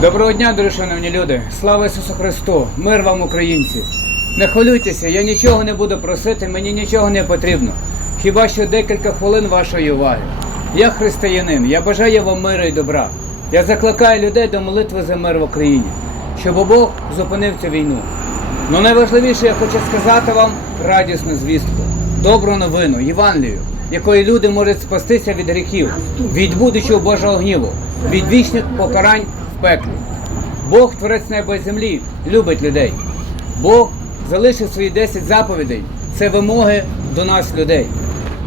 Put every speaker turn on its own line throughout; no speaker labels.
Доброго дня, дорогі шановні люди! Слава Ісусу Христу! Мир вам, українці! Не хвилюйтеся, я нічого не буду просити, мені нічого не потрібно. Хіба що декілька хвилин вашої уваги. Я християнин, я бажаю вам миру і добра. Я закликаю людей до молитви за мир в Україні, щоб Бог зупинив цю війну. Ну найважливіше я хочу сказати вам радісну звістку, добру новину, Євангелію, якої люди можуть спастися від гріхів, від будучого Божого гніву, від вічних покарань пеклі. Бог, творець неба і землі, любить людей. Бог залишив свої 10 заповідей. Це вимоги до нас, людей.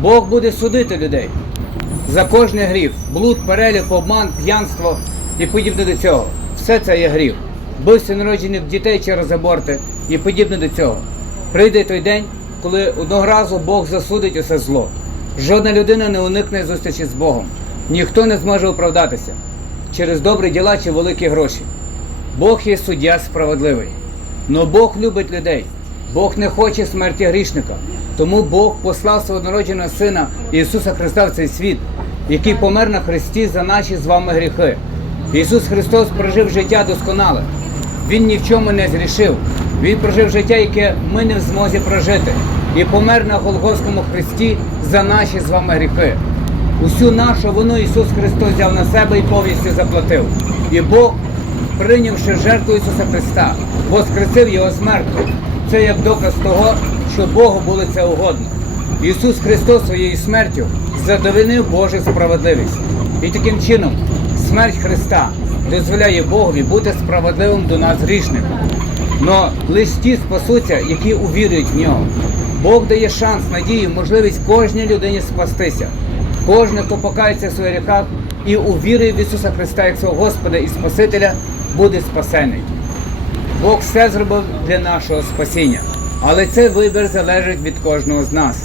Бог буде судити людей за кожний гріх, блуд, перелік, обман, п'янство і подібне до цього. Все це є гріх. Бився народжених дітей через аборти і подібне до цього. Прийде той день, коли одного разу Бог засудить усе зло. Жодна людина не уникне зустрічі з Богом. Ніхто не зможе оправдатися через добрі діла чи великі гроші. Бог є суддя справедливий. Но Бог любить людей. Бог не хоче смерті грішника. Тому Бог послав свого народженого Сина Ісуса Христа в цей світ, який помер на Христі за наші з вами гріхи. Ісус Христос прожив життя досконале. Він ні в чому не зрішив. Він прожив життя, яке ми не в змозі прожити, і помер на Голгофському Христі за наші з вами гріхи. Усю нашу вину Ісус Христос взяв на себе і повністю заплатив. І Бог, прийнявши жертву Ісуса Христа, воскресив Його смертю. Це як доказ того, що Богу було це угодно. Ісус Христос своєю смертю задовольнив Божу справедливість. І таким чином смерть Христа дозволяє Богові бути справедливим до нас грішників. Но лише ті спасуться, які увірують в нього. Бог дає шанс, надію, можливість кожній людині спастися. Кожен, хто покається в своїх гріхах і увірує в Ісуса Христа як свого Господа і Спасителя, буде спасений. Бог все зробив для нашого спасіння, але цей вибір залежить від кожного з нас.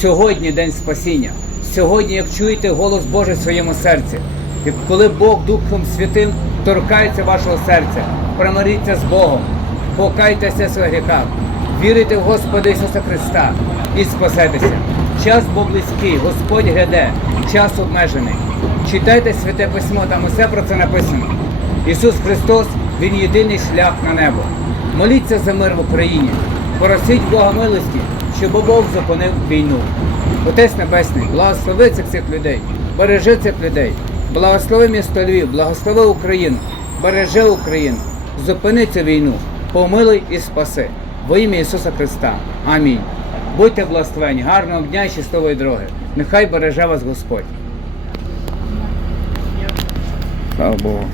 Сьогодні день спасіння. Сьогодні, як чуєте голос Божий в своєму серці, і коли Бог Духом Святим торкається вашого серця, примиріться з Богом, покайтеся в своїх гріхах, вірите в Господа Ісуса Христа і спасетеся. Час був близький, Господь гряде, час обмежений. Читайте святе письмо, там усе про це написано. Ісус Христос, Він єдиний шлях на небо. Моліться за мир в Україні. Просіть Бога милості, щоб Бог зупинив війну. Отець Небесний, благослови цих цих людей, бережи цих людей, благослови місто Львів, благослови Україну, бережи Україну, зупини цю війну, помилуй і спаси. Во ім'я Ісуса Христа. Амінь. Будьте благословені, гарного дня і щасливої дороги. Нехай береже вас Господь. Слава Богу.